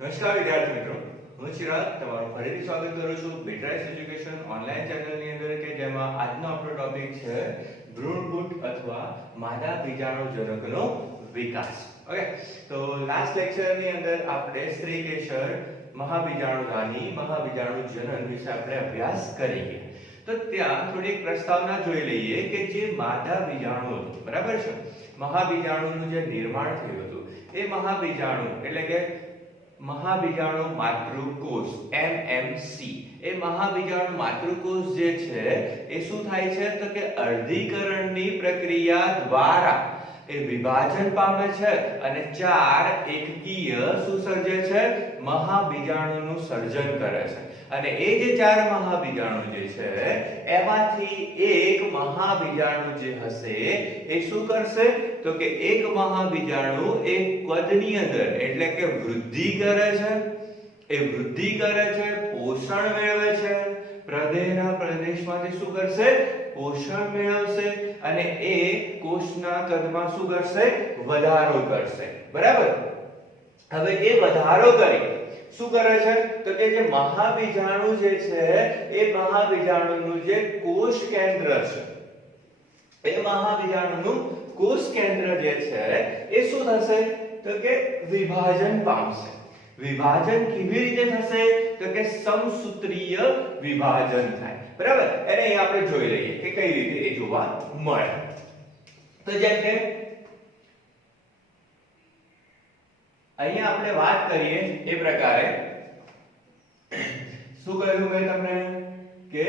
નમસ્કાર વિદ્યાર્થી મિત્રો, હું ચિરાગ તમારું ફરીથી સ્વાગત કરું છું બેટરાઇસ એજ્યુકેશન ઓનલાઈન ચેનલની અંદર કે જેમાં આજનો આપણો ટોપિક છે ભ્રૂણપુટ અથવા માદા બીજાણુજનકનો વિકાસ. ઓકે, તો લાસ્ટ લેક્ચરની અંદર આપણે સ્ત્રી કેસર મહાબીજાણુધાની મહાબીજાણુજનન વિશે આપણે અભ્યાસ કરી ગયા. તો ત્યાં થોડીક પ્રસ્તાવના જોઈ લઈએ કે જે માદા બીજાણુ હતું, બરાબર છે, મહાબીજાણુનું જે નિર્માણ થયું હતું એ મહાબીજાણુ એટલે કે મહાબીજાણુ માતૃકોષ MMC, એ મહાબીજાણુ માતૃકોષ જે છે એ શું થાય છે તો કે અર્ધીકરણની પ્રક્રિયા દ્વારા એ વિભાજન પામે છે અને ચાર એકકીય શું સર્જે છે, મહાબીજાણુનું સર્જન કરે છે. અને એ જે ચાર મહાબીજાણુ જે છે એમાંથી એક મહાબીજાણુ જે હશે એ શું કરશે તો કે એક મહાબીજાણુ એ કદની અંદર એટલે કે વૃદ્ધિ કરે છે, એ વૃદ્ધિ કરે છે, પોષણ મેળવે છે, પ્રદેહના પ્રદેશમાંથી શું કરશે, પોષણ મેળવશે અને એ કોષના કદમાં શું કરશે, વધારો કરશે. બરાબર. હવે એ વધારો કરી શું કરે છે તો કે જે મહાબીજાણુ જે છે એ મહાબીજાણુનું જે કોષ કેન્દ્ર છે, એ મહાબીજાણુનું કોષ કેન્દ્ર જે છે એ શું થશે તો કે વિભાજન પામશે. વિભાજન કેવી રીતે થશે તો કે સમસૂત્રીય વિભાજન થાય. બરાબર. એને અહીં આપણે જોઈ લઈએ કે કઈ રીતે એ જોવા મળે. તો જેમ કે અહીંયા આપણે વાત કરીએ એ પ્રકારે શું કહ્યું મેં તમને કે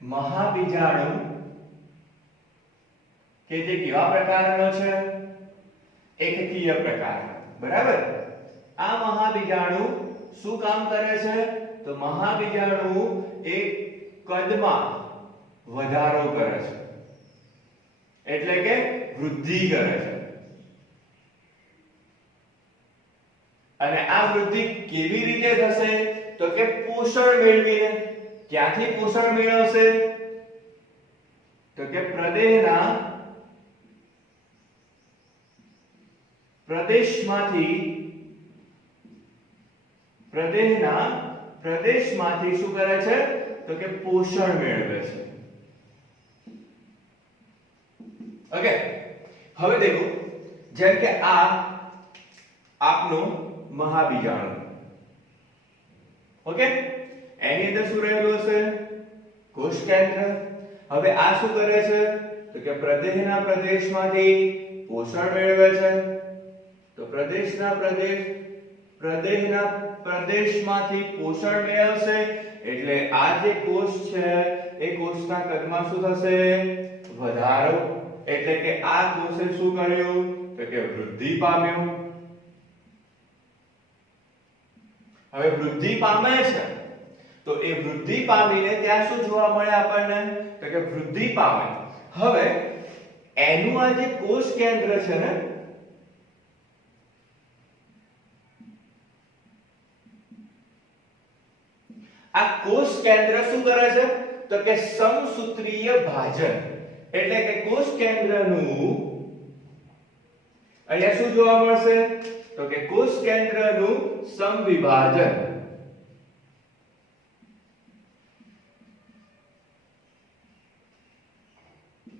મહાબીજાણુ કે જે કેવા પ્રકારનો છે, એકકીય પ્રકારનો. બરાબર. આ મહાબીજાણુ શું કામ કરે છે તો મહાબીજાણુ એ કદમાં વધારો કરે છે એટલે કે વૃદ્ધિ કરે છે. અને આ વૃદ્ધિ કેવી રીતે થશે તો કે પોષણ મેળવીને. ક્યાંથી પોષણ મેળવશે તો કે પ્રદેહના પ્રદેશમાંથી શું કરે છે તો કે પોષણ મેળવે છે. ઓકે, હવે દેખો જેમ કે આ આપનું મહાબીજાણુ. ઓકે, એની અંદર શું રહેલું હશે, કોષ કેન્દ્ર. હવે આ શું કરે છે તો કે પ્રદેહના પ્રદેશમાંથી પોષણ મેળવે છે. તો પ્રદેશના પ્રદેશમાંથી પોષણ મેળવશે એટલે આ જે કોષ છે એ કોષના કદમાં શું થશે, વધારો. એટલે કે આ કોષે શું કર્યું તો કે વૃદ્ધિ પામ્યું. હવે વૃદ્ધિ પામે છે તો એ વૃદ્ધિ પામીને ત્યાં શું જોવા મળે આપણને તો કે વૃદ્ધિ પામે. હવે એનું આ જે કોષ કેન્દ્ર છે ને આ કોષ કેન્દ્ર શું કરે છે તો કે સમસૂત્રીય ભાજન. એટલે કે કોષ કેન્દ્રનું અહીંયા શું જોવા મળશે તો કે કોષ કેન્દ્રનું સમવિભાજન.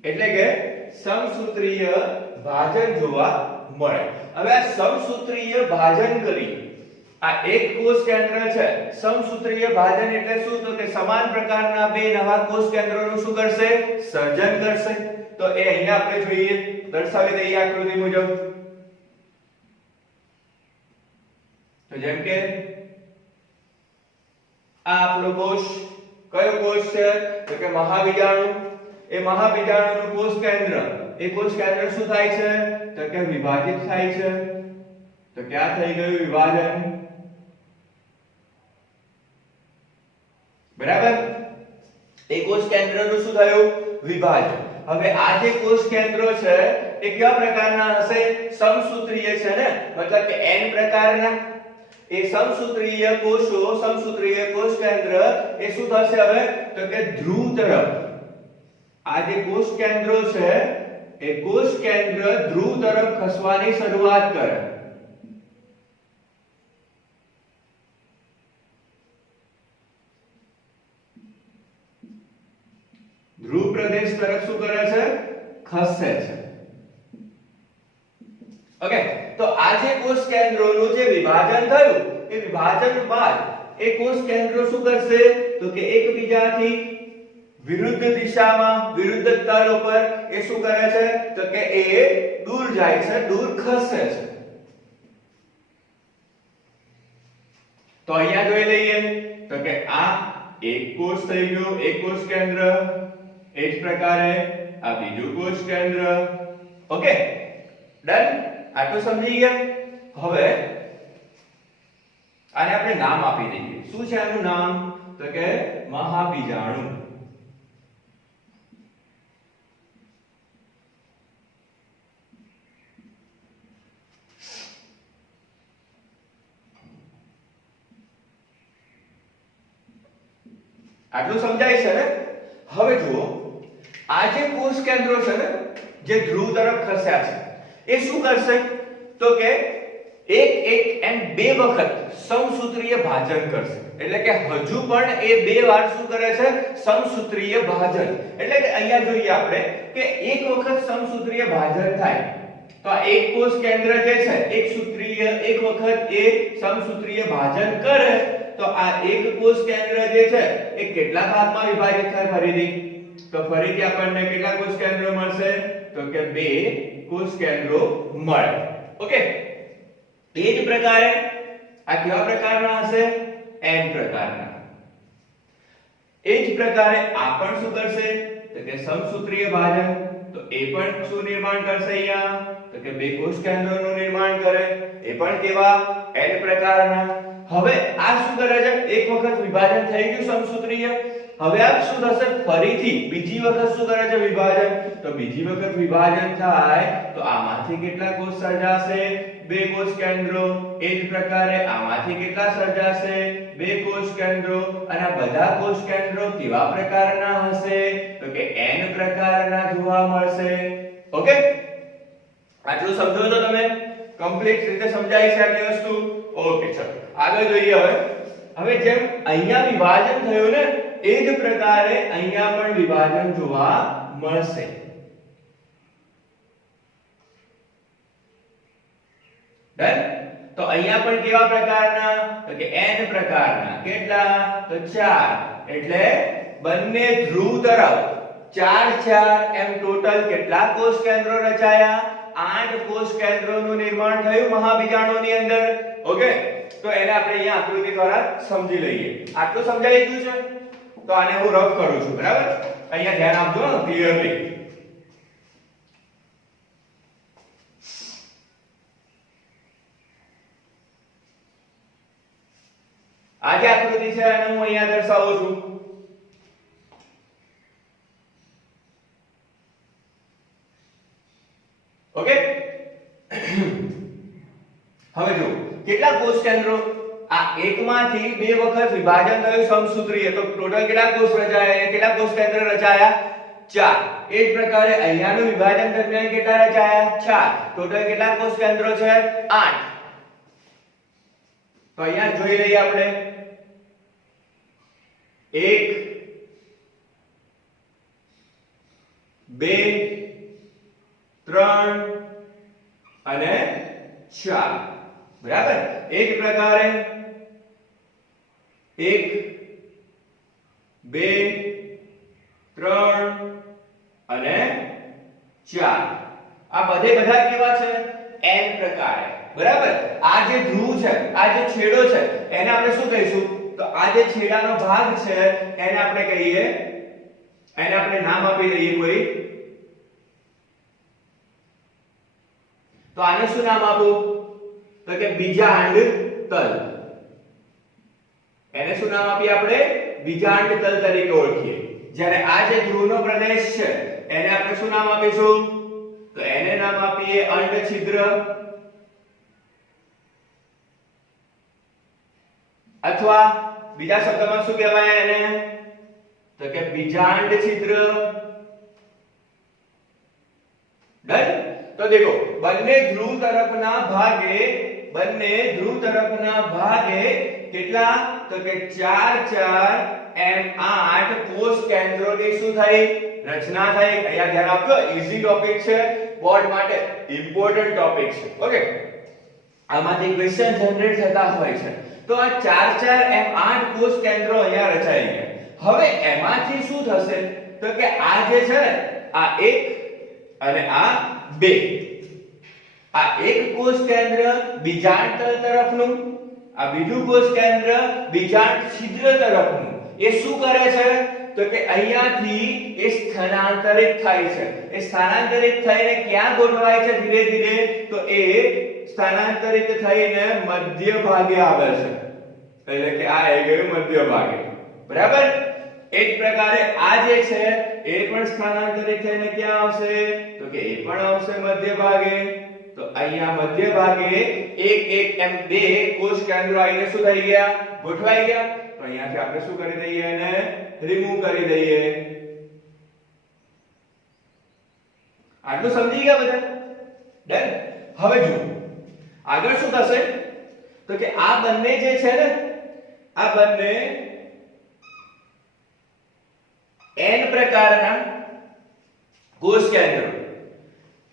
એટલે કે સમસૂત્રીય ભાજન જોવા મળે. હવે આ સમસૂત્રીય ભાજન કરી આ એક કોષ કેન્દ્ર છે, સમસૂત્રીય ભાજન એટલે શું તો કે સમાન પ્રકારના બે નવા કોષ કેન્દ્રોનું શું કરશે, સર્જન કરશે. તો એ અહીંયા આપણે જોઈએ, દર્શાવી દઈએ આકૃતિ મુજબ. તો જેમ કે આ આપણો કોષ, કયો કોષ છે તો કે મહાબીજાણુ. એ મહાબીજાણુનું કોષ કેન્દ્ર, એ કોષ કેન્દ્ર શું થાય છે તો કે વિભાજિત થાય છે. તો ક્યાં થઈ ગયું વિભાજન. બરાબર. એ કોષ કેન્દ્રનું શું થયું, વિભાજન. હવે આ જે કોષ કેન્દ્રો છે એ કેવા પ્રકારના હશે, સમસૂત્રીય છે ને, મતલબ કે n પ્રકારના. એ સમસૂત્રીય કોષો, સમસૂત્રીય કોષ કેન્દ્ર એ શું થશે હવે તો કે ધ્રુવ તરફ. આ જે કોષ કેન્દ્રો છે એ કોષ કેન્દ્ર ધ્રુવ તરફ ખસવાની શરૂઆત કરે. ધ્રુવ પ્રદેશ તરફ શું કરે છે? ખસે છે. ઓકે, તો આ જે કોષ કેન્દ્રોનું જે વિભાજન થયું, એ વિભાજન બાદ એ કોષ કેન્દ્રો શું કરશે? તો કે એકબીજાથી વિરુદ્ધ દિશામાં, વિરુદ્ધ તલ ઉપર એ શું કરે છે? તો કે એ દૂર જાય છે, દૂર ખસે છે. તો અહીંયા જોઈ લઈએ તો કે આ એક કોષ થઈ ગયો, એક કોષ કેન્દ્ર. એ જ પ્રકારે આ બીજું કોષ કેન્દ્ર. Okay, done. આટલું સમજી ગયા? હવે આને આપણે નામ આપી દઈએ. શું છે આનું નામ? તો કે મહાબીજાણુ. આટલું સમજાય છે ને? હવે જુઓ, આ જે કોષ કેન્દ્રો છે ને, જે ધ્રુવ તરફ ખસ્યા છે, એ શું કરશે? તો કે એક એમ બે વખત સમસૂત્રીય ભાજન કરશે. એટલે કે હજુ પણ એ બે વાર શું કરે છે? સમસૂત્રીય ભાજન. એટલે કે અહીંયા જોઈએ આપણે કે એક વખત સમસૂત્રીય ભાજન થાય તો આ એક કોષ કેન્દ્ર જે છે એક વખત એ સમસૂત્રીય ભાજન કરે તો આ એક કોષ કેન્દ્ર જે છે એ કેટલા ભાગમાં વિભાજિત થાય? ફરીથી તો ફરીથી આપણને કેટલા કોષ કેન્દ્રો મળશે? તો કે બે કોષ કેન્દ્રો મળે. ઓકે, એ જ પ્રકારે આ કેવા પ્રકારના હશે? n પ્રકારના. એ જ પ્રકારે આ પણ શું કરશે? તો કે સમસૂત્રીય ભાજન. તો એ પણ શું નિર્માણ કરશે? અહીંયા તો કે બે કોષ કેન્દ્રોનું નિર્માણ કરે. એ પણ કેવા? n પ્રકારના. હવે આ શું કરે છે? એક વખત વિભાજન થઈ ગયું સમસૂત્રીય. હવે આ શું થશે? ફરીથી બીજી વખત શું કરે છે? વિભાજન. તો બીજી વખત વિભાજન થાય તો આમાંથી કેટલા કોષ સર્જાશે? બે કોષ કેન્દ્રો. એ જ પ્રકારે આમાંથી કેટલા સર્જાશે? બે કોષ કેન્દ્રો. અને આ બધા કોષ કેન્દ્રો કેવા પ્રકારના હશે? તો કે n પ્રકારના જોવા મળશે. ઓકે, આટલું સમજો છો તમે? કમ્પ્લીટ રીતે સમજાય છે આટલી વસ્તુ? ઓકે, ચલો આગળ જોઈએ. હવે જેમ અહીંયા વિભાજન થયું ને, એ જ પ્રકારે અહીંયા પણ વિભાજન જોવા મળશે. ડન. તો અહીંયા પણ કેવા પ્રકારના? તો કે n પ્રકારના. કેટલા? તો 4. એટલે બંને ધ્રુવ તરફ 4 એમ ટોટલ કેટલા કોષ કેન્દ્રો રચાયા? 8 કોષ કેન્દ્રોનું નિર્માણ થયું મહાબીજાણુની અંદર. ઓકે, તો એને આપણે અહીંયા આકૃતિ દ્વારા સમજી લઈએ. આટલું સમજાઈ ગયું છે? તો આને હું રફ કરું છું, બરાબર? અહીંયા ધ્યાન આપજો ક્લિયરલી. આ જે આકૃતિ છે એને હું અહીંયા દર્શાવું છું. ઓકે, હવે જો કેટલા કોષ કેન્દ્રો? આ એકમાંથી બે વખત વિભાજન થયું સમસૂત્રીય. તો ટોટલ કેટલા કોષ રચાયા? કેટલા કોષ કેન્દ્ર રચાયા? 4. એ જ પ્રકારે અહીંયાનું વિભાજન દરમિયાન કેટલા રચાયા? 4. ટોટલ કેટલા કોષ કેન્દ્રો છે? 8. તો અહીંયા જોઈ લઈએ આપણે 1 2 3 અને 4. બરાબર? એ જ પ્રકારે 1 2 3 અને 4. આ બધા કેવા છે? n પ્રકારે. બરાબર? આ જે ધ્રુવ છે, આ જે છેડો છે, એને આપણે શું કહીશું? તો આ જે છેડાનો ભાગ છે એને આપણે કહીએ, એને આપણે નામ આપી દઈએ કોઈ. તો આને શું નામ આપું? તો કે બીજાંડ તલ. એને શું નામ આપીએ આપણે? બીજાંડ તલ તરીકે ઓળખીએ. જ્યારે આ જે ધ્રુવનો પ્રદેશ છે એને આપણે શું નામ આપીશું? તો એને નામ આપીએ અંડ છિદ્ર, અથવા બીજા શબ્દમાં શું કહેવાય એને? તો કે બીજાંડ છિદ્ર. देखो બંને ધ્રુવ તરફના ભાગે કેટલા તો કે 4 4 એમ 8 કોષ કેન્દ્રોની શું થઈ રચના થઈ અહીંયા ધ્યાન આપજો ઈઝી ટોપિક છે બોર્ડ માટે ઇમ્પોર્ટન્ટ ટોપિક છે ઓકે આમાંથી ક્વેશ્ચન જનરેટ થતા હોય છે તો આ 4 4 એમ 8 કોષ કેન્દ્રો અહીંયા રચાઈ ગયા હવે એમાંથી શું થશે તો કે આ જે છે ને આ એક અને આ બે આ એક કોષ કેન્દ્ર બીજાંડ તલ તરફનું આ બીજું કોષ કેન્દ્ર બીજાંડ છિદ્ર તરફનું એ શું કરે છે તો કે અહીંયાથી એ સ્થાનાંતરિત થાય છે એ સ્થાનાંતરિત થઈને ક્યાં ગોઠવાય છે ધીરે ધીરે તો એ સ્થાનાંતરિત થઈને મધ્ય ભાગે આવે છે એટલે કે આ આવી ગયું મધ્ય ભાગે બરાબર એક પ્રકારે આ જે છે એ પણ સ્થાનાંતરિત થઈને ક્યાં આવશે તો કે એ પણ આવશે મધ્ય ભાગે તો અહીંયા મધ્ય ભાગે એક એક એમ બે કોષ કેન્દ્રો આવીને શું થઈ ગયા ગોઠવાઈ ગયા તો અહીંયાથી આપણે શું કરી દઈએ એને રિમૂવ કરી દઈએ આટલું સમજી ગયા બધા ડન હવે જો આગળ શું થશે તો કે આ બંને જે છે ને આ બંને n પ્રકારના કોષ કેન્દ્રો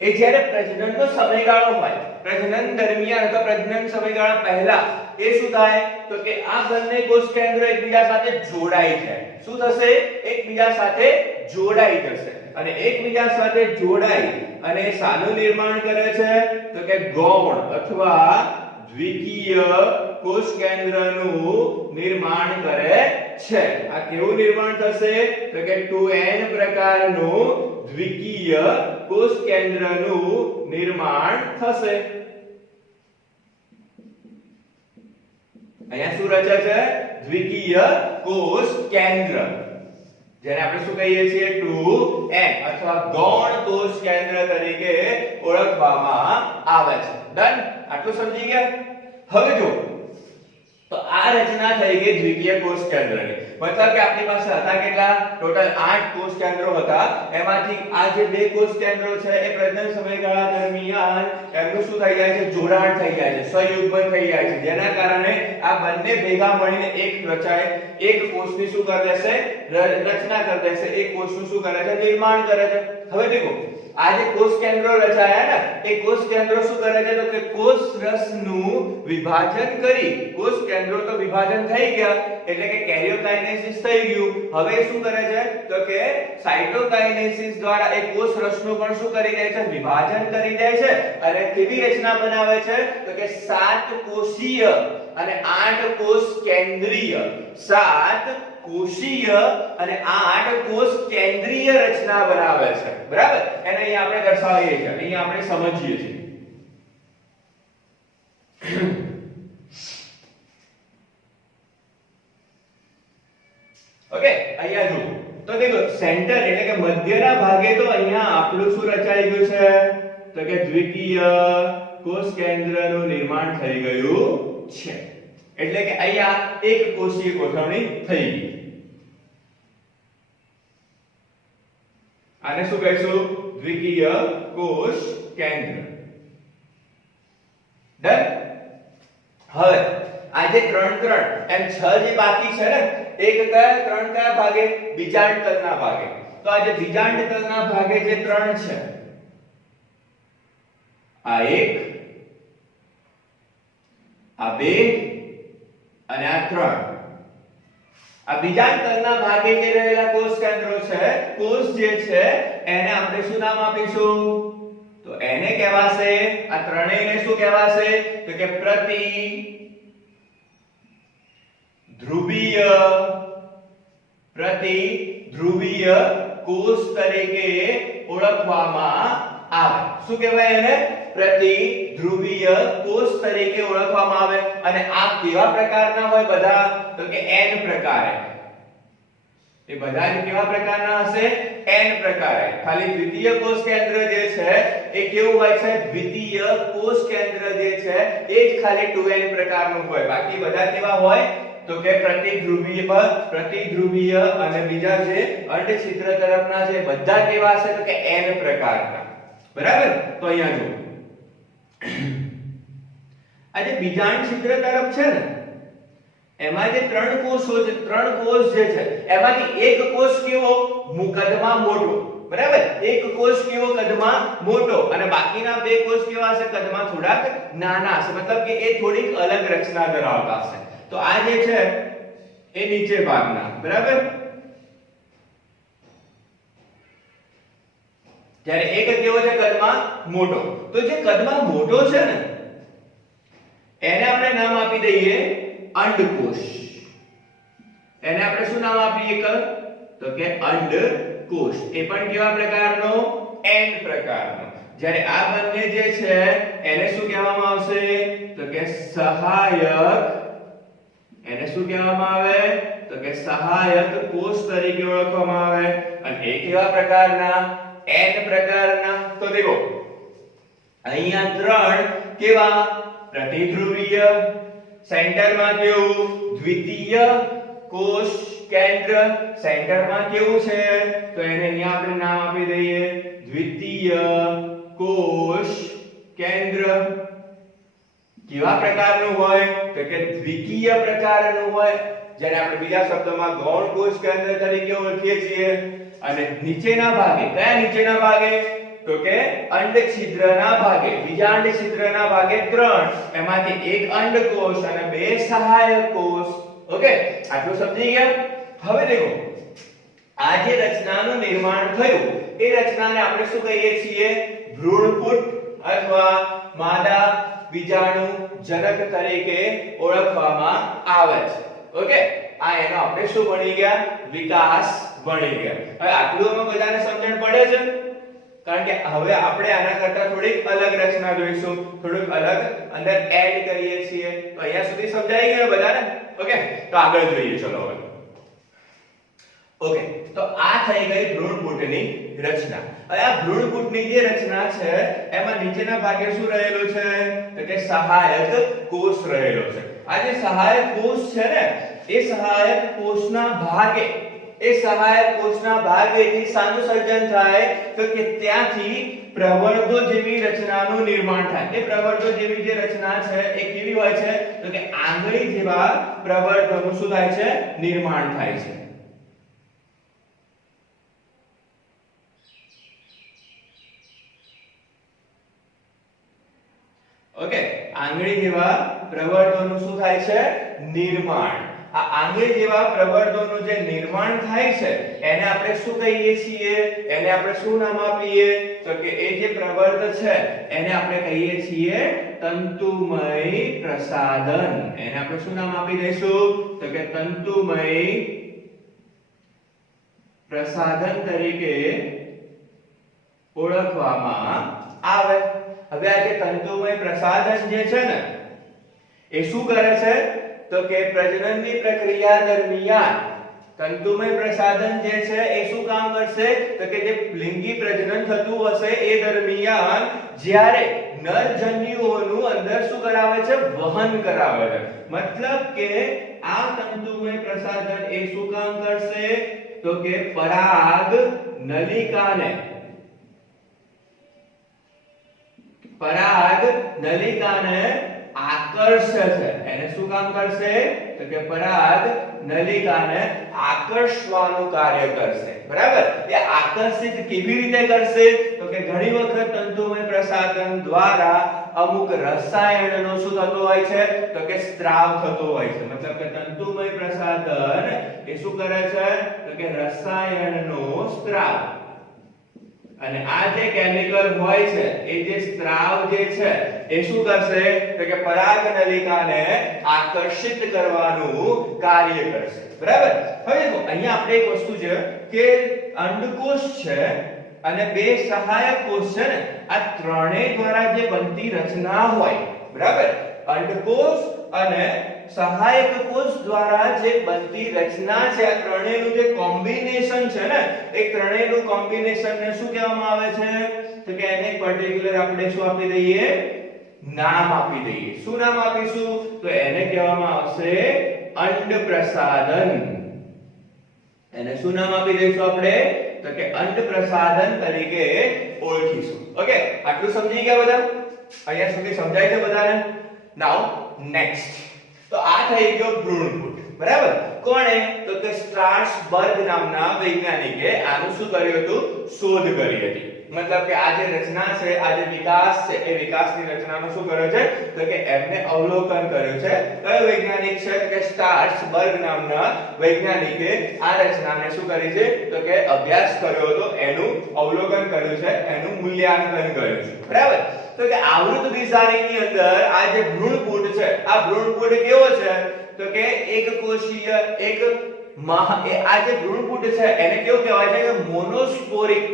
એ જ્યારે પ્રજનનનો સમયગાળો હોય પ્રજનન દરમિયાન અથવા પ્રજનન સમયગાળા પહેલા એ શું થાય તો કે આ બંને કોષ કેન્દ્રો એકબીજા સાથે જોડાઈ જાય શું થશે એકબીજા સાથે જોડાઈ જશે અને એકબીજા સાથે જોડાઈ અને શાનું નિર્માણ કરે છે તો કે ગૌણ અથવા દ્વિકીય કોષ કેન્દ્રનું નિર્માણ કરે છે આ કેવું નિર્માણ થશે તો કે 2n પ્રકારનું દ્વિકીય કોષ કેન્દ્રનું નિર્માણ થશે અહીંયા શું રચે છે દ્વિકીય કોષ કેન્દ્ર જેને આપણે શું કહીએ છીએ 2n અથવા ગૌણ કોષ કેન્દ્ર તરીકે ઓળખવામાં આવે છે ડન આટલું સમજી ગયા હવે જો તો આ રચના થઈ ગઈ દ્વિકીય કોષ કેન્દ્રની મતલબ કે આપણી પાસે હતા કેટલા ટોટલ 8 કોષ કેન્દ્રો હતા એમાંથી આ જે બે કોષ કેન્દ્રો છે એ પ્રજનન સમયગાળા દરમિયાન એમનું શું થઈ જાય છે જોડાણ થઈ જાય છે સંયુગ્મન થઈ જાય છે જેના કારણે આ બંને ભેગા મળીને એક રચાય એક કોષની શું કરે છે રચના કરે છે એક કોષનું શું કરે છે નિર્માણ કરે છે હવે દેખો આ જે કોષ કેન્દ્રો રચાયા ને એ કોષ કેન્દ્રો શું કરે છે તો કે કોષ રસનું વિભાજન કરી કોષ કેન્દ્રો તો વિભાજન થઈ ગયા એટલે કે કેરિયોકાઇનેસિસ થઈ ગયું હવે શું કરે છે તો કે સાયટોકાઇનેસિસ દ્વારા એ કોષ રસનું પણ શું કરી દે છે વિભાજન કરી દે છે અને કેવી રચના બનાવે છે તો કે 7 કોષીય અને 8 કોષ કેન્દ્રીય 7 કોષીય અને 8 કોષ કેન્દ્રીય રચના બનાવે છે બરાબર એને અહીં આપણે દર્શાવીએ છીએ અહીં આપણે સમજીએ છીએ ઓકે અહીંયા જો તો દેખો સેન્ટર એટલે કે મધ્યના ભાગે તો અહીંયા આપણું શું રચાઈ ગયું છે તો કે દ્વિકીય કોષ કેન્દ્રનું નિર્માણ થઈ ગયું છે એટલે કે અહીંયા એક કોષીય ગોઠવણી થઈ ગઈ આને શું કહીશું દ્વિકીય કોષ કેન્દ્ર ડન હવે આ જે 3 3 એમ 6 જે બાકી છે ને એક કયા 3 કયા ભાગે બીજાંડ તલના ભાગે તો આ જે બીજાંડ તલના ભાગે જે 3 છે આ 1 આ 2 અને આ 3 આ બીજાંડ તલના ભાગે જે રહેલા કોષ કેન્દ્રો છે કોષ જે છે એને આપણે શું નામ આપીશું તો એને કહેવાશે આ ત્રણેયને શું કહેવાશે તો કે પ્રતિ ધ્રુવીય કોષ તરીકે ઓળખવામાં આવે શું કહેવાય એને પ્રતિ ધ્રુવીય કોષ તરીકે ઓળખવામાં આવે અને આ કેવા પ્રકારના હોય બધા તો કે n પ્રકારે એ બધા કેવા પ્રકારના હશે n પ્રકારે ખાલી દ્વિતીય કોષ કેન્દ્ર જે છે એ કેવું હોય છે દ્વિતીય કોષ કેન્દ્ર જે છે એ જ ખાલી 2n પ્રકારનું હોય બાકી બધા કેવા હોય તો કે પ્રતિધ્રુવીય અને બીજા જે અંડછિદ્ર તરફના છે બધા કેવા હશે તો કે n પ્રકારના બરાબર? તો અહીંયા જુઓ, આ જે બીજાંડ છિદ્ર તરફ છે ને, એમાં જે ત્રણ કોષો છે, ત્રણ કોષ જે છે એમાંથી એક કોષ કેવો કદમાં મોટો, બરાબર? એક કોષ કેવો કદમાં મોટો અને બાકીના બે કોષ કેવા હશે કદમાં થોડાક નાના હશે, મતલબ કે એ થોડીક અલગ રચના ધરાવતા હશે. તો આ જે છે એ નીચે ભાગના, બરાબર? જ્યારે એક કેવો છે કદમાં મોટો, તો જે કદમાં મોટો છે ને એને આપણે નામ આપી દઈએ અંડકોષ. એને આપણે શું નામ આપીએ તો કે અંડકોષ. એ પણ કેવા પ્રકારનો? એન પ્રકારનો. જ્યારે આ બંને જે છે એને શું કહેવામાં આવશે તો કે સહાયક. એને શું કહેવામાં આવે તો કે સહાયક કોષ તરીકે ઓળખવામાં આવે. અને એ કેવા પ્રકારના? એન પ્રકારના. તો દેખો અહીંયા ત્રણ કેવા? પ્રતિધ્રુવીય, સેન્ટરમાં કેવું? દ્વિતીય કોષ કેન્દ્ર. સેન્ટરમાં કેવું છે તો એને અહીંયા આપણે નામ આપી દઈએ દ્વિતીય કોષ કેન્દ્ર. કેવા પ્રકારનું હોય તો કે દ્વિકીય પ્રકારનું હોય. જ્યારે આપણે બીજા શબ્દમાં ગૌણ કોષ કેન્દ્ર તરીકે ઓળખીએ છીએ. અને નીચેના ભાગે, કયા નીચેના ભાગે તો કે અંડ છિદ્રના ભાગે, બીજાંડ છિદ્રના ભાગે ત્રણ, એમાંથી એક અંડકોષ અને બે સહાયક કોષ. ઓકે, આટલું સમજી ગયા? હવે દેખો આ જે રચનાનું નિર્માણ થયું એ રચનાને આપણે શું કહીએ છીએ? ભ્રૂણપુટ અથવા માદા બીજાણુ જનક તરીકે ઓળખવામાં આવે છે. ઓકે, આ એનો આપણે શું ભણી ગયા? વિકાસ ભણી ગયા. હવે આટલું બધાને સમજણ પડે છે? કારણ કે હવે આપણે આના કરતા થોડીક અલગ રચના જોઈશું, થોડુંક અલગ અંદર એડ કરીએ છીએ. તો અહીંયા સુધી સમજાઈ ગયું બધાને? ઓકે, તો આગળ જોઈએ. ચલો હવે. ઓકે, તો આ થઈ ગઈ ભ્રૂણપુટની રચના. હવે આ ભ્રૂણપુટની જે રચના છે એમાં નીચેના ભાગે શું રહેલું છે તો કે સહાયક કોષ રહેલો છે. આ જે સહાયક કોષ છે ને એ સહાયક કોષના ભાગે, એ સહાયક કોષના ભાગેથી શાનું સર્જન થાય તો કે ત્યાંથી પ્રવર્ધો જેવી રચનાનું નિર્માણ થાય. એ પ્રવર્ધો જેવી જે રચના છે એ કેવી હોય છે તો કે આંગળી જેવા પ્રવર્ધોનું શું થાય છે? નિર્માણ થાય છે. ઓકે, આંગળી જેવા પ્રવર્ધોનું શું થાય છે? નિર્માણ. આ આંગળી જેવા પ્રવર્ધોનું જે નિર્માણ થાય છે એને આપણે શું કહીએ છીએ? એને આપણે શું નામ આપીએ તો કે એ જે પ્રવર્ધ છે એને આપણે કહીએ છીએ તંતુમય પ્રસાધન. એને આપણે શું નામ આપી દઈશું તો કે તંતુમય પ્રસાધન તરીકે ઓળખવામાં આવે. હવે આ જે તંતુમય પ્રસાધન જે છે ને એ શું કરે છે તો કે પ્રજનનની પ્રક્રિયા દરમિયાન તંતુમય પ્રસાધન જે છે એ શું કામ કરશે તો કે જે લિંગી પ્રજનન થતું હશે એ દરમિયાન જ્યારે નરજન્યુઓનું અંદર શું કરાવે છે? વહન કરાવે છે. મતલબ કે આ તંતુમય પ્રસાધન એ શું કામ કરશે તો કે પરાગ નલિકાને આકર્ષે છે. એને શું કામ કરશે તો કે પરાગ નલિકાને આકર્ષવાનું કાર્ય કરશે. બરાબર? એ આકર્ષિત કેવી રીતે કરશે તો કે ઘણી વખત તંતુમય પ્રસાધન દ્વારા અમુક રસાયણનો શું થતો હોય છે તો કે સ્ત્રાવ થતો હોય છે. મતલબ કે તંતુમય પ્રસાધન એ શું કરે છે તો કે રસાયણનો સ્ત્રાવ. અને આ જે કેમિકલ હોય છે એ જે સ્ત્રાવ જે છે એ શું કરશે તો કે પરાગ નલિકાને આકર્ષિત કરવાનું કાર્ય કરશે. બરાબર? હવે જો અહીંયા આપણે એક વસ્તુ છે કે અંડકોષ છે અને બે સહાયક કોષ છે ને, આ ત્રણેય દ્વારા જે બનતી રચના હોય, બરાબર, અંડકોષ અને સહાયક કોષ દ્વારા જે બનતી રચના છે, આ ત્રણેયનું જે કોમ્બિનેશન છે ને, એ ત્રણેયનું કોમ્બિનેશન ને શું કહેવામાં આવે છે તો કે એને પર્ટિક્યુલર આપણે શું આપી દઈએ, નામ આપી દઈએ. શું નામ આપીશું તો એને કહેવામાં આવશે અંડ પ્રસાધન. એને શું નામ આપી દઈશું આપણે? તો કે અંડપ્રસાધન તરીકે ઓળખીશું. ઓકે, આટલું સમજી ગયા બધા? અહીંયા સુધી સમજાય છે બધાને? નાઉ નેક્સ્ટ. તો આ થઈ ગયો ભ્રૂણપુટ. બરાબર? કોણે? તો કે સ્ટ્રાસબર્ગ નામના વૈજ્ઞાનિકે આનું શું કર્યું હતું? શોધ કરી હતી. મતલબ કે આ જે રચના છે, આ જે વિકાસ છે, એ વિકાસની રચનાનો શું કર્યો છે? તો કે એમને અવલોકન કર્યું છે. કયો વૈજ્ઞાનિક છે? તો કે સ્ટ્રાસબર્ગ નામના વૈજ્ઞાનિકે આ રચનાને શું કરી છે? તો કે અભ્યાસ કર્યો હતો, એનું અવલોકન કર્યું છે, એનું મૂલ્યાંકન કર્યું છે. બરાબર? તો કે આવૃત બીજાણુની અંદર આ જે ભ્રૂણપુટ છે, આ ભ્રૂણપુટ કેવો છે? તો કે એકકોષીય આ જે ભ્રૂણપુટ છે એને કેવું કહેવાય છે? કે મોનોસ્પોરિક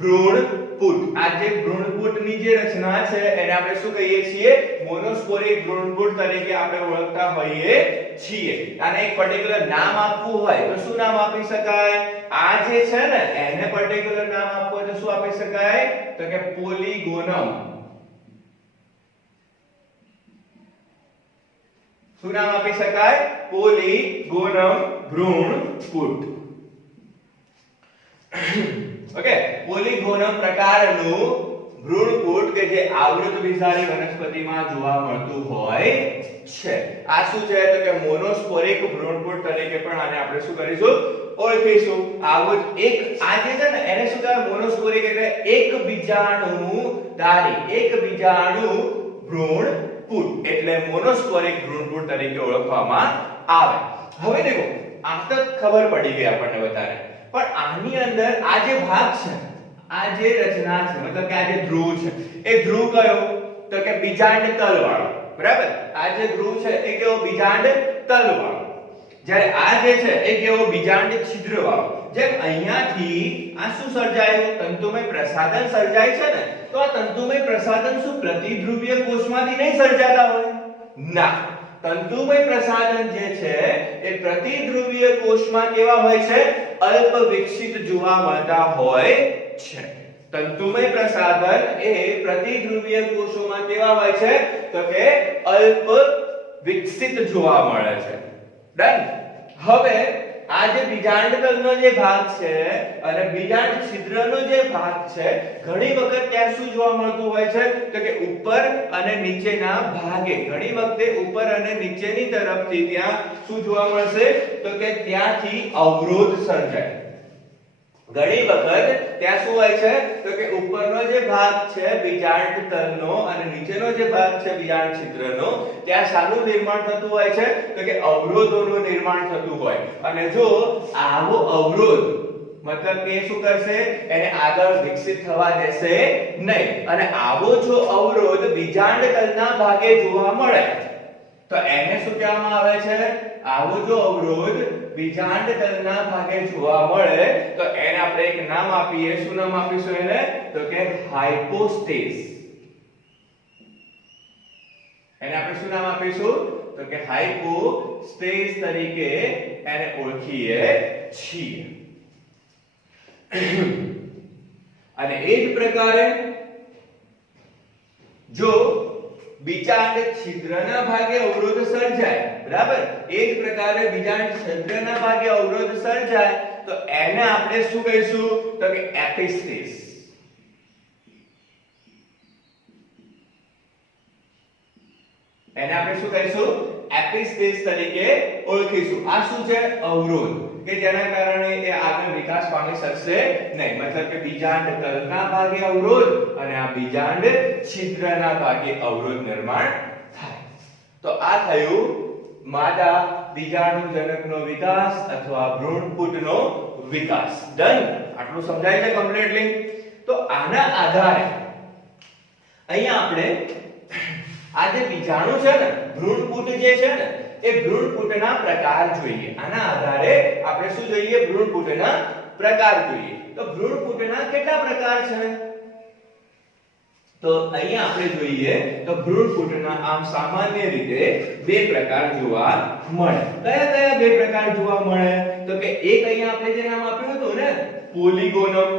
ભ્રૂણપુટ. આ જે ભ્રૂણપુટની જે રચના છે એને આપણે શું કહીએ છીએ? મોનોસ્પોરિક ભ્રૂણપુટ તરીકે આપણે ઓળખતા હોઈએ છીએ. આને એક પર્ટિક્યુલર નામ આપવું હોય તો શું નામ આપી શકાય? આ જે છે ને એને પર્ટિક્યુલર નામ આપવું હોય તો શું આપી શકાય? તો કે પોલિગોનમ. શું નામ આપી શકાય? પોલિગોનમ ભ્રૂણપુટ. ઓકે, પોલિગોનમ પ્રકારનું ભ્રૂણપુટ કે જે આવૃત બીજારી વનસ્પતિમાં જોવા મળતું હોય છે. આ શું છે? તો કે મોનોસ્પોરિક ભ્રૂણપુટ તરીકે પણ આને આપણે શું કરીશું? ઓળખીશું. આવું એક આ જે છે ને એને શું કહેવાય? મોનોસ્પોરિક એટલે એક બીજાણુધારી, એક બીજાણુ ભ્રૂણપુટ એટલે મોનોસ્પોરિક ભ્રૂણપુટ તરીકે ઓળખવામાં આવે. હવે દેખો, આ તો ખબર પડી ગઈ આપણને બધાને, પણ આની અંદર આ જે ભાગ છે, આ જે રચના છે, મતલબ કે આ જે ધ્રુવ છે, એ ધ્રુવ કયો? તો કે બીજાંડ તલ વાળો. બરાબર? આ જે ધ્રુવ છે એ કેવો? બીજાંડ તલ વાળો. જ્યારે આ જે છે એ કેવો? બીજાંડ છિદ્ર વાળો. જેમ અહીંયાથી આ શું સર્જાયું? તંતુમય પ્રસાધન સર્જાય છે ને, તો આ તંતુમય પ્રસાધન શું પ્રતિધ્રુવીય કોષમાંથી નહીં સર્જાતા હોય? ના, તંતુમય પ્રસાધન જે છે એ પ્રતિધ્રુવીય કોષમાં કેવા હોય છે? અલ્પ વિકસિત જોવા મળતા હોય છે. તંતુમય પ્રસાધન એ પ્રતિધ્રુવીય કોષોમાં કેવા હોય છે? તો કે અલ્પ વિકસિત જોવા મળે છે. ડન. હવે આ જે બીજાંડ તલનો જે ભાગ છે અને બીજાંડ છિદ્રનો જે ભાગ છે, ઘણી વખત ત્યાં શું જોવા મળતું હોય છે? તો કે ઉપર અને નીચેના ભાગે, ઘણી વખતે ઉપર અને નીચેની તરફથી ત્યાં શું જોવા મળશે? તો કે ત્યાંથી અવરોધ સર્જાય. ઘણી વખત ત્યાં શું હોય છે? તો કે ઉપરનો જે ભાગ છે બીજાંડ તલનો અને નીચેનો જે ભાગ છે બીજાંડ છિદ્રનો, ત્યાં શાનું નિર્માણ થતું હોય છે? તો કે અવરોધોનું નિર્માણ થતું હોય. અને જો આવો અવરોધ મતલબ કે શું કરશે? એને આગળ વિકસિત થવા દેશે નહીં. અને આવો જો અવરોધ બીજાંડ તલના ભાગે જોવા મળે તો એને શું કહેવામાં આવે છે? આવો જો અવરોધ બીજાંડ તલના ભાગે જોવા મળે તો એને આપણે એક નામ આપીએ. શું નામ આપીશું એને? તો કે હાઇપોસ્ટેસ. એને આપણે શું નામ આપીશું? તો કે હાઇપોસ્ટેસ તરીકે એને ઓળખીએ છીએ. અને એ જ પ્રકારે જો બીજાંડ છિદ્રના ભાગે અવરોધ સર્જાય, બરાબર? એ જ પ્રકારે બીજાંડ છિદ્રના ભાગે અવરોધ સર્જાય તો એને આપણે શું કહીશું? તો કે એપિસ્ટેસ. એને આપણે શું કહીશું? એપિસ્ટેસ તરીકે ઓળખીશું. આ શું છે? અવરોધ કે જેના કારણે એ આગળ વિકાસ પામી શકશે નહીં. મતલબ કે બીજાંડ તલના ભાગે અવરોધ અને આ બીજાંડ છિદ્રના ભાગે અવરોધ નિર્માણ થાય. તો આ થયું માદા બીજાણુજનકનો વિકાસ અથવા ભ્રૂણપુટનો વિકાસ. ડન. આટલું સમજાય છે કમ્પ્લીટલી? તો આના આધારે અહીંયા આપણે આ જે બીજાણુ છે ને, ભ્રૂણપુટ જે છે ને, એ ભ્રૂણપુટના પ્રકાર જોઈએ. આના આધારે આપણે શું જોઈએ? ભ્રૂણપુટના પ્રકાર જોઈએ. તો ભ્રૂણપુટના કેટલા પ્રકાર છે? તો અહીંયા આપણે જોઈએ તો ભ્રૂણપુટના આમ સામાન્ય રીતે બે પ્રકાર જોવા મળે. કયા કયા બે પ્રકાર જોવા મળે? તો કે એક અહીંયા આપણે જે નામ આપ્યું હતું ને, પોલિગોનમ.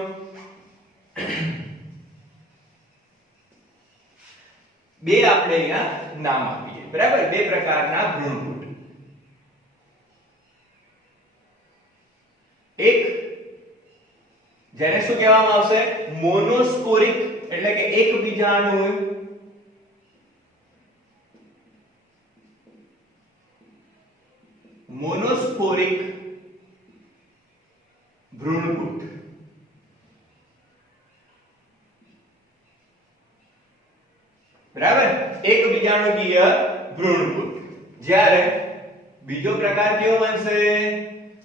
બે આપણે અહીંયા નામ આપીએ. બરાબર? બે પ્રકારના ભ્રૂણપુટ. એક જેને શું કહેવામાં આવશે? મોનોસ્પોરિક, એટલે કે એક બીજાણુ મોનોસ્પોરિક ભ્રૂણપુટ. બરાબર, એક બીજાણુકીય ભ્રૂણપુટ. જ્યારે બીજો પ્રકાર કેવો બનશે?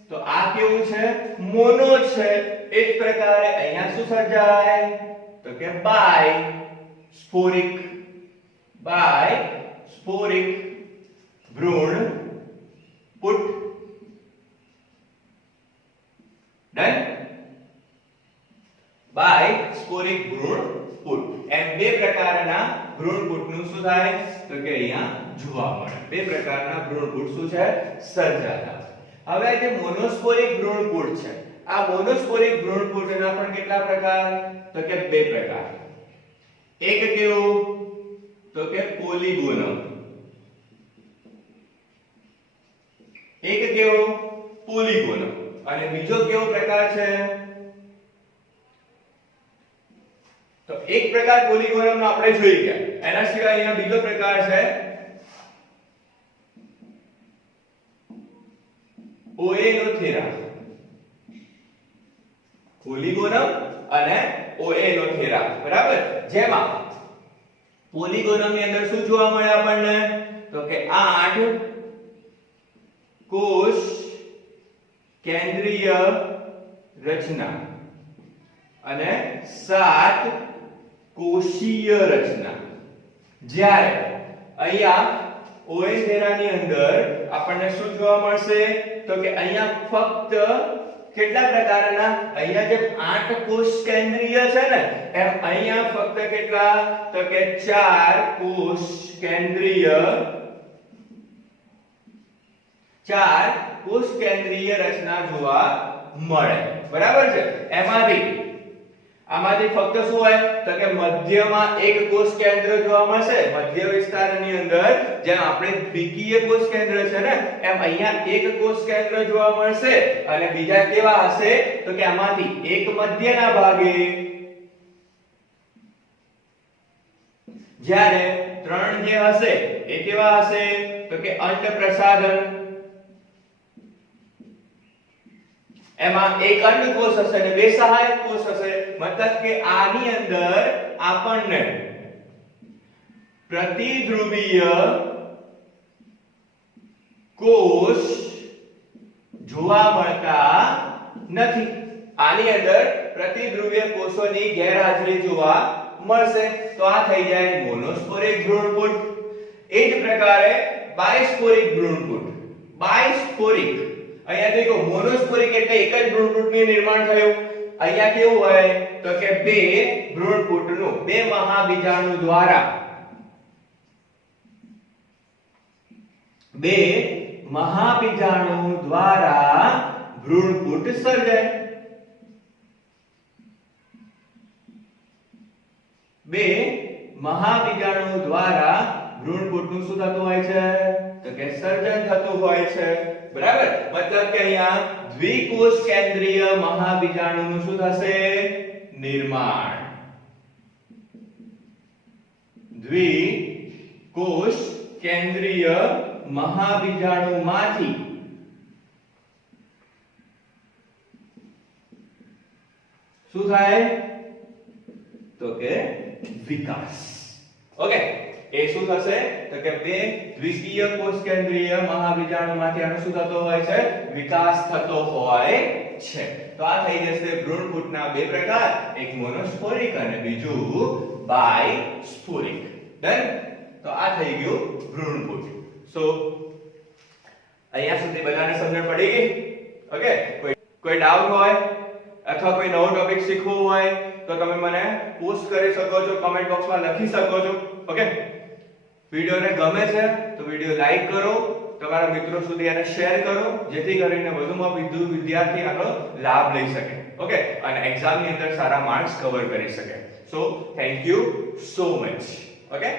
તો આ કેવું છે? મોનો છે. એ જ પ્રકારે અહીંયા શું સર્જાય? તો કે બાય સ્પોરિક ભ્રૂણપુટ. ડન. બાય સ્પોરિક ભ્રૂણપુટ. એમ બે પ્રકારના ભ્રૂણપુટનું શું થાય? તો કે અહીંયા જોવા મળે. બે પ્રકારના ભ્રૂણપુટ શું છે? સર્જાતા. હવે જે મોનોસ્પોરિક ભ્રૂણપુટ છે, આ મોનોસ્પોરિક ભ્રૂણપુટના પણ કેટલા પ્રકાર? તો કે બે પ્રકાર. એક કેવું? તો કે પોલિગોનમ. એક કેવો? પોલિગોનમ. અને બીજો કેવો પ્રકાર છે? તો એક પ્રકાર પોલિગોનમ નો આપણે જોઈ ગયા. એના સિવાય અહીંયા બીજો પ્રકાર છે ઓએનોથેરા. પોલિગોનમ અને ઓએનોથેરા. બરાબર. જેમાં પોલિગોનમ ની અંદર શું જોવા મળે આપણને? તો કે 8 કોષ કેન્દ્રીય રચના અને 7 કોષીય રચના. જ્યારે અહીંયા ઓએનોથેરા ની અંદર આપણને શું જોવા મળશે? તો કે અહીંયા ફક્ત કેટલા પ્રકારના? અહીંયા જે 8 કોષ કેન્દ્રીય છે ને, એમ અહીંયા ફક્ત કેટલા? તો કે 4 કોષ કેન્દ્રીય, 4 કોષ કેન્દ્રીય રચના જોવા મળે. બરાબર છે. આમાંથી ફક્ત શું હોય? તો કે મધ્યમાં એક કોષ કેન્દ્ર જોવા મળશે. મધ્ય વિસ્તારની અંદર જેમ આપણે દ્વિકીય કોષ કેન્દ્ર છે ને, એમ અહીંયા એક કોષ કેન્દ્ર જોવા મળશે. અને બીજા કેવા હશે? તો કે આમાંથી એક મધ્યના ભાગે, જ્યારે 3 જે હશે એ કેવા હશે? તો કે અંડપ્રસાધન. એમાં એક અંડકોષ હશે અને 2 સહાયક કોષ હશે. મતલબ કે આની અંદર આપણને પ્રતિધ્રુવીય કોષ જોવા મળતા નથી. આની અંદર પ્રતિધ્રુવીય કોષોની ગેરહાજરી જોવા મળશે. તો આ થઈ જાય મોનોસ્પોરિક ભ્રૂણપુટ. એ જ પ્રકારે બાયસ્પોરિક ભ્રૂણપુટ. બાયસ્પોરિક, અહીંયા દેખો મોનોસ્પોરિક એટલે એક જ ભ્રૂણપુટનું નિર્માણ થયું. અહીંયા કેવું હોય? તો કે બે ભ્રૂણપુટનું, બે મહાબીજાણુ દ્વારા, બે મહાબીજાણુ દ્વારા ભ્રૂણપુટ સર્જાય. બે મહાબીજાણુ દ્વારા ભ્રૂણપુટનું શું થતું હોય છે? તો કે સર્જન થતું હોય છે. બરાબર. મતલબ કે અહીંયા દ્વિકોષ કેન્દ્રીય મહાબીજાણુનું શું થશે? નિર્માણ. દ્વિકોષ કેન્દ્રીય મહાબીજાણુમાંથી શું થાય? તો કે વિકાસ. ઓકે. એ શું થશે? તો કે બે દ્વિકીય કોષ કેન્દ્રીય મહાબીજાણુમાંથી આનો શું થતો હોય છે? વિકાસ થતો હોય છે. તો આ થઈ જશે ભ્રૂણપુટના બે પ્રકાર, એક મોનોસ્પોરિક અને બીજું બાયસ્પોરિક. ડન. તો આ થઈ ગયું ભ્રૂણપુટ. સો અહીંયા સુધી બધાને સમજણ પડી ગઈ? ઓકે. કોઈ ડાઉટ હોય અથવા કોઈ નવો ટોપિક શીખવો હોય તો તમે મને પોસ્ટ કરી શકો છો, કમેન્ટ બોક્સમાં લખી શકો છો. ઓકે. વિડિયોને ગમે છે તો વિડિયો લાઈક કરો, તમારા મિત્રો સુધી એને શેર કરો, જેથી કરીને વધુમાં વધુ વિદ્યાર્થી આનો લાભ લઈ શકે. ઓકે. અને એક્ઝામની અંદર સારા માર્ક્સ કવર કરી શકે. So thank you so much. Okay.